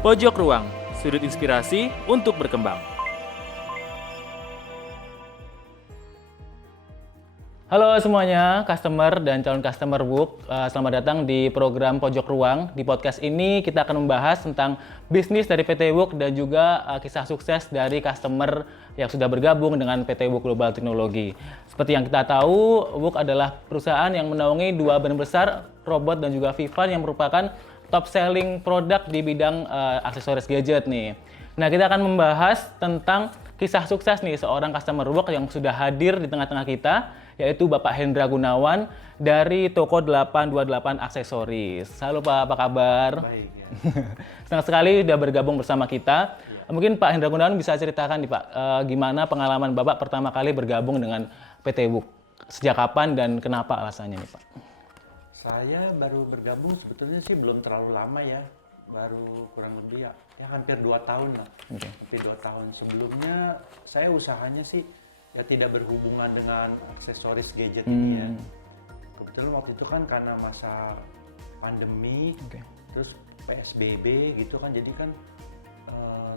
Pojok Ruang, sudut inspirasi untuk berkembang. Halo semuanya, customer dan calon customer WUK. Selamat datang di program Pojok Ruang. Di podcast ini kita akan membahas tentang bisnis dari PT WUK dan juga kisah sukses dari customer yang sudah bergabung dengan PT WUK Global Teknologi. Seperti yang kita tahu, WUK adalah perusahaan yang menaungi dua brand besar, Robot dan juga Vivan, yang merupakan top selling produk di bidang aksesoris gadget nih. Nah, kita akan membahas tentang kisah sukses nih seorang customer WUK yang sudah hadir di tengah-tengah kita, yaitu Bapak Hendra Gunawan dari toko 828 Aksesoris. Halo Pak, apa kabar? Baik, ya. Senang sekali sudah bergabung bersama kita. Mungkin Pak Hendra Gunawan bisa ceritakan nih Pak, gimana pengalaman Bapak pertama kali bergabung dengan PT WUK? Sejak kapan dan kenapa alasannya nih Pak? Saya baru bergabung sebetulnya sih belum terlalu lama ya, baru kurang lebih ya hampir 2 tahun lah. Okay. Hampir 2 tahun. Sebelumnya saya usahanya sih ya tidak berhubungan dengan aksesoris gadget ini ya. Kebetulan waktu itu kan karena masa pandemi, terus PSBB gitu kan, jadi kan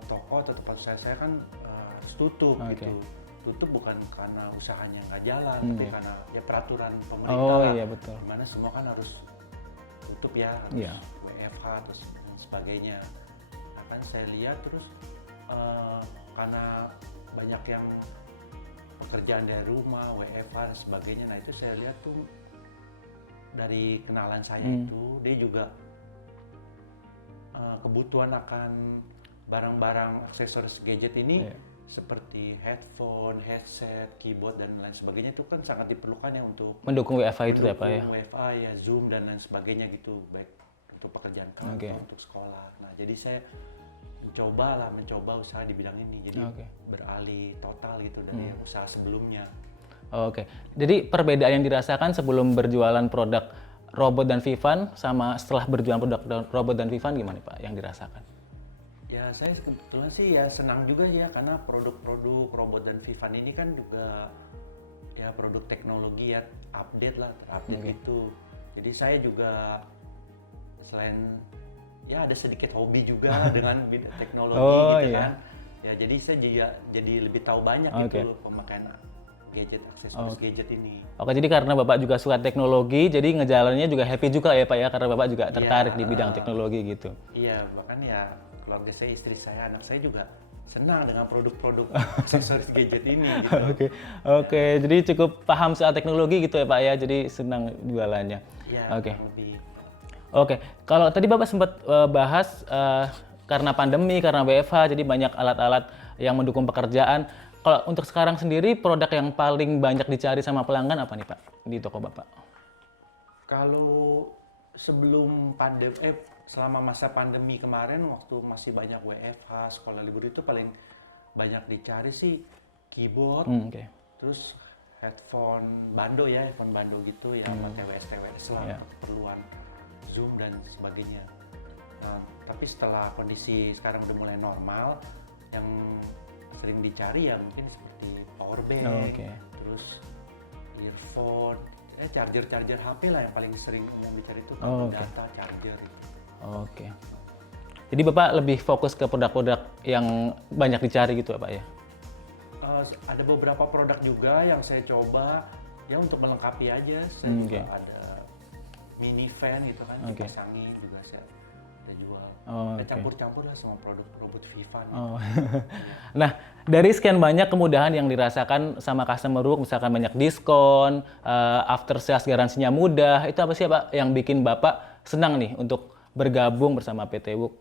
toko atau tempat usaha saya kan tutup gitu. Tutup bukan karena usahanya nggak jalan, tapi karena ya peraturan pemerintah. Oh iya betul. Dimana semua kan harus tutup ya, harus WFH terus dan sebagainya. Akan saya lihat terus karena banyak yang pekerjaan dari rumah, WFH dan sebagainya. Nah itu saya lihat tuh dari kenalan saya itu, dia juga kebutuhan akan barang-barang aksesoris gadget ini seperti headphone, headset, keyboard dan lain sebagainya itu kan sangat diperlukan ya untuk mendukung WFH itu ya Pak ya? WFH ya, Zoom dan lain sebagainya gitu, baik untuk pekerjaan kantor, untuk sekolah. Nah jadi saya mencoba usaha di bidang ini, jadi beralih total gitu dari usaha sebelumnya. Oke, jadi perbedaan yang dirasakan sebelum berjualan produk Robot dan Vivan sama setelah berjualan produk Robot dan Vivan gimana Pak yang dirasakan? Ya saya kebetulan sih ya senang juga ya, karena produk-produk Robot dan Vivan ini kan juga ya produk teknologi ya, terupdate gitu. Jadi saya juga selain ya ada sedikit hobi juga dengan teknologi gitu kan. Ya jadi saya juga jadi lebih tahu banyak gitu pemakaian gadget, aksesoris gadget ini. Oke, jadi karena Bapak juga suka teknologi, jadi ngejalannya juga happy juga ya Pak ya, karena Bapak juga tertarik di bidang teknologi gitu. Iya, bahkan ya keluarga saya, istri saya, anak saya juga senang dengan produk-produk aksesoris gadget ini gitu. Oke, jadi cukup paham soal teknologi gitu ya Pak ya, jadi senang jualannya. Iya, lebih. Oke, kalau tadi Bapak sempat bahas karena pandemi, karena WFH, jadi banyak alat-alat yang mendukung pekerjaan. Kalau untuk sekarang sendiri, produk yang paling banyak dicari sama pelanggan apa nih Pak di toko Bapak? Kalau sebelum selama masa pandemi kemarin, waktu masih banyak WFH, sekolah libur, itu paling banyak dicari sih keyboard, terus headphone bando gitu ya, pakai WSTWS lah, keperluan Zoom dan sebagainya. Nah, tapi setelah kondisi sekarang udah mulai normal, yang sering dicari ya mungkin seperti power bank, terus earphone, charger HP lah yang paling sering umum dicari itu, data, charger. Oke. Jadi Bapak lebih fokus ke produk-produk yang banyak dicari gitu ya Pak ya? Ada beberapa produk juga yang saya coba ya untuk melengkapi aja. Saya juga ada mini fan gitu kan, dipasangin juga saya jual. Campur-campur lah semua produk Robot Vivan. Nah, dari sekian banyak kemudahan yang dirasakan sama customer WUK, misalkan banyak diskon, after sales garansinya mudah, itu apa sih Pak yang bikin Bapak senang nih untuk bergabung bersama PT WUK?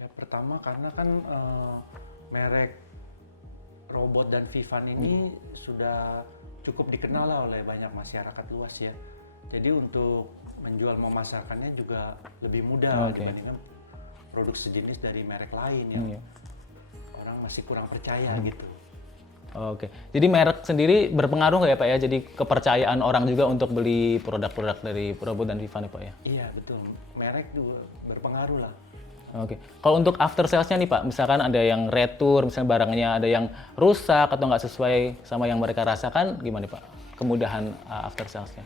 Ya pertama karena kan merek Robot dan Vivan ini sudah cukup dikenal lah oleh banyak masyarakat luas ya. Jadi untuk menjual memasarkannya juga lebih mudah dibandingkan produk sejenis dari merek lain yang orang masih kurang percaya gitu. Oke, jadi merek sendiri berpengaruh nggak ya Pak ya? Jadi kepercayaan orang juga untuk beli produk-produk dari Robot dan Vivan ya Pak ya? Iya betul, merek juga berpengaruh lah. Oke, kalau untuk after salesnya nih Pak, misalkan ada yang retur, misalnya barangnya ada yang rusak atau nggak sesuai sama yang mereka rasakan, gimana Pak? Kemudahan after salesnya?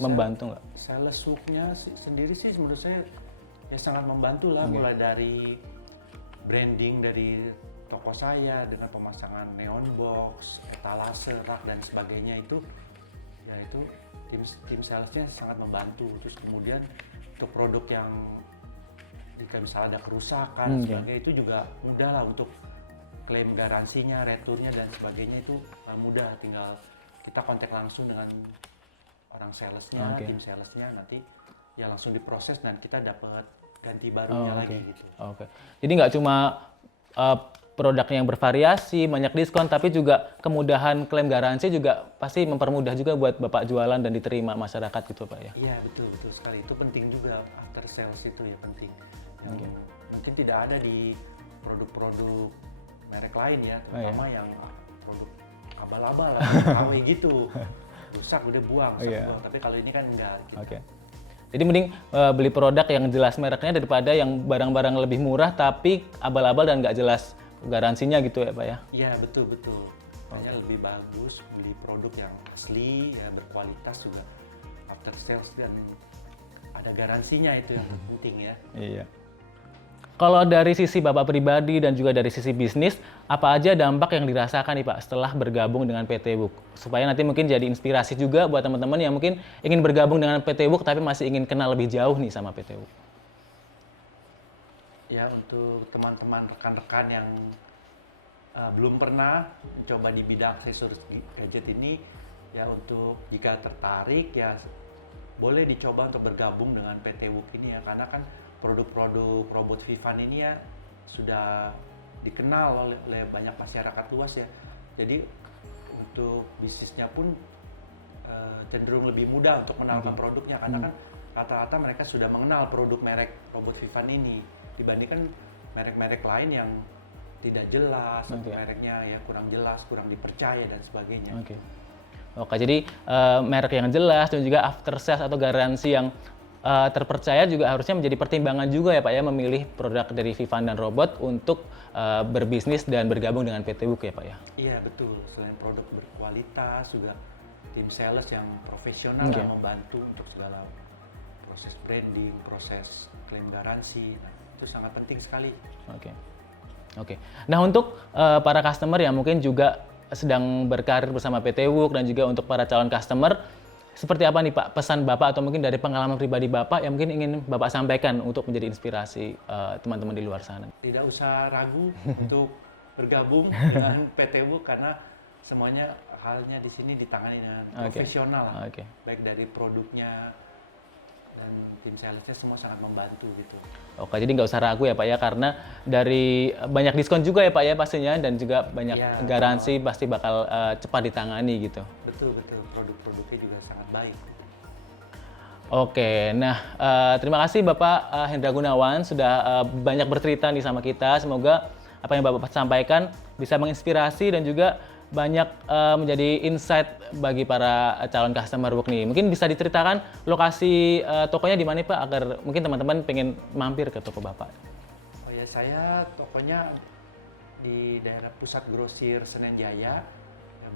Membantu nggak? Sales WUK-nya sendiri sih menurut saya Ya sangat membantu lah, mulai dari branding dari toko saya dengan pemasangan neon box, etalase, rak dan sebagainya itu, ya itu tim salesnya sangat membantu. Terus kemudian untuk produk yang jika misalnya ada kerusakan sebagainya itu juga mudah lah untuk klaim garansinya, returnnya dan sebagainya itu mudah. Tinggal kita kontak langsung dengan orang salesnya, tim salesnya, nanti ya langsung diproses dan kita dapat ganti barunya lagi gitu. Jadi nggak cuma produknya yang bervariasi, banyak diskon, tapi juga kemudahan klaim garansi juga pasti mempermudah juga buat Bapak jualan dan diterima masyarakat gitu Pak ya? Iya betul sekali, itu penting juga, after sales itu ya penting. Mungkin tidak ada di produk-produk merek lain ya, terutama yang produk abal-abal, KW gitu, rusak udah buang, tapi kalau ini kan enggak. Gitu. Jadi mending beli produk yang jelas mereknya daripada yang barang-barang lebih murah tapi abal-abal dan nggak jelas garansinya gitu ya Pak ya? Iya betul. Hanya lebih bagus beli produk yang asli, ya berkualitas juga, after sales dan ada garansinya, itu yang penting ya. Iya. Kalau dari sisi Bapak pribadi dan juga dari sisi bisnis, apa aja dampak yang dirasakan nih Pak setelah bergabung dengan PT WOOC? Supaya nanti mungkin jadi inspirasi juga buat teman-teman yang mungkin ingin bergabung dengan PT WOOC tapi masih ingin kenal lebih jauh nih sama PT WOOC. Ya, untuk teman-teman rekan-rekan yang belum pernah mencoba di bidang aksesoris gadget ini, ya untuk jika tertarik ya boleh dicoba untuk bergabung dengan PT WOOC ini ya, karena kan produk-produk robot Vivan ini ya sudah dikenal oleh banyak masyarakat luas ya. Jadi untuk bisnisnya pun cenderung lebih mudah untuk mengenalkan produknya, karena kan rata-rata mereka sudah mengenal produk merek robot Vivan ini dibandingkan merek-merek lain yang tidak jelas, mereknya ya kurang jelas, kurang dipercaya dan sebagainya. Oke, jadi merek yang jelas dan juga after sales atau garansi yang terpercaya juga harusnya menjadi pertimbangan juga ya Pak ya, memilih produk dari Vivan dan Robot untuk berbisnis dan bergabung dengan PT WOOC ya Pak ya? Iya betul, selain produk berkualitas juga tim sales yang profesional yang membantu untuk segala proses branding, proses klaim garansi, nah, itu sangat penting sekali. Oke. Nah untuk para customer yang mungkin juga sedang berkarir bersama PT WOOC dan juga untuk para calon customer, seperti apa nih Pak pesan Bapak atau mungkin dari pengalaman pribadi Bapak yang mungkin ingin Bapak sampaikan untuk menjadi inspirasi teman-teman di luar sana? Tidak usah ragu untuk bergabung dengan PT WOOC karena semuanya halnya di sini ditangani dengan profesional, baik dari produknya dan tim salesnya semua sangat membantu gitu. Oke, jadi nggak usah ragu ya Pak ya, karena dari banyak diskon juga ya Pak ya pastinya, dan juga banyak garansi pasti bakal cepat ditangani gitu. Betul, produk-produknya juga sangat baik. Oke, nah terima kasih Bapak Hendra Gunawan sudah banyak bercerita nih sama kita. Semoga apa yang Bapak sampaikan bisa menginspirasi dan juga banyak menjadi insight bagi para calon customer WOOC nih. Mungkin bisa diceritakan lokasi tokonya di mana Pak, agar mungkin teman-teman pengen mampir ke toko Bapak. Oh ya, saya tokonya di daerah Pusat Grosir Senen Jaya,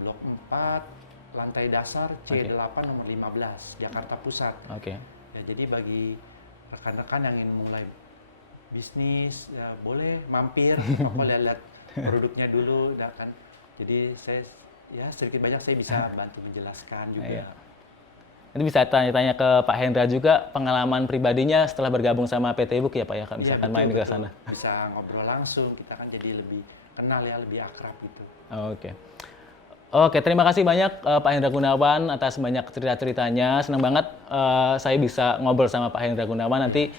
Blok 4, lantai dasar C8 nomor 15, Jakarta Pusat. Ya, jadi bagi rekan-rekan yang ingin mulai bisnis, ya boleh mampir, toko lihat produknya dulu, kan. Jadi saya ya sedikit banyak saya bisa bantu menjelaskan juga. Nanti bisa tanya-tanya ke Pak Hendra juga pengalaman pribadinya setelah bergabung sama PT WOOC ya Pak ya, misalkan main ke sana. Bisa ngobrol langsung, kita kan jadi lebih kenal ya, lebih akrab gitu. Oke, terima kasih banyak Pak Hendra Gunawan atas banyak cerita-ceritanya. Senang banget saya bisa ngobrol sama Pak Hendra Gunawan. Nanti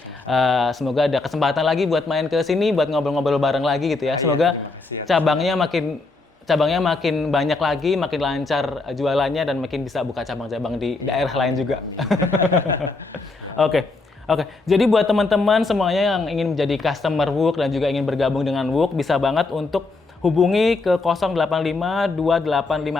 semoga ada kesempatan lagi buat main ke sini, buat ngobrol-ngobrol bareng lagi gitu ya. Semoga cabangnya makin banyak lagi, makin lancar jualannya dan makin bisa buka cabang-cabang di daerah lain juga. Oke. Jadi buat teman-teman semuanya yang ingin menjadi customer WOOC dan juga ingin bergabung dengan WOOC, bisa banget untuk hubungi ke 085 285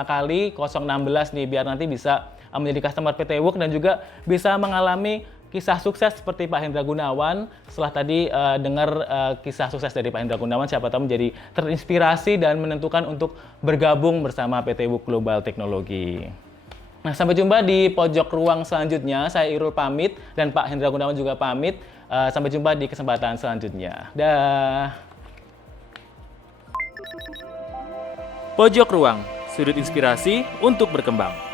kali 016 nih, biar nanti bisa menjadi customer PT WOOC dan juga bisa mengalami kisah sukses seperti Pak Hendra Gunawan. Setelah tadi dengar kisah sukses dari Pak Hendra Gunawan, siapa tahu menjadi terinspirasi dan menentukan untuk bergabung bersama PT WOOC Global Technology. Nah, sampai jumpa di pojok ruang selanjutnya. Saya Irul pamit dan Pak Hendra Gunawan juga pamit. Sampai jumpa di kesempatan selanjutnya. Dah. Pojok ruang, sudut inspirasi untuk berkembang.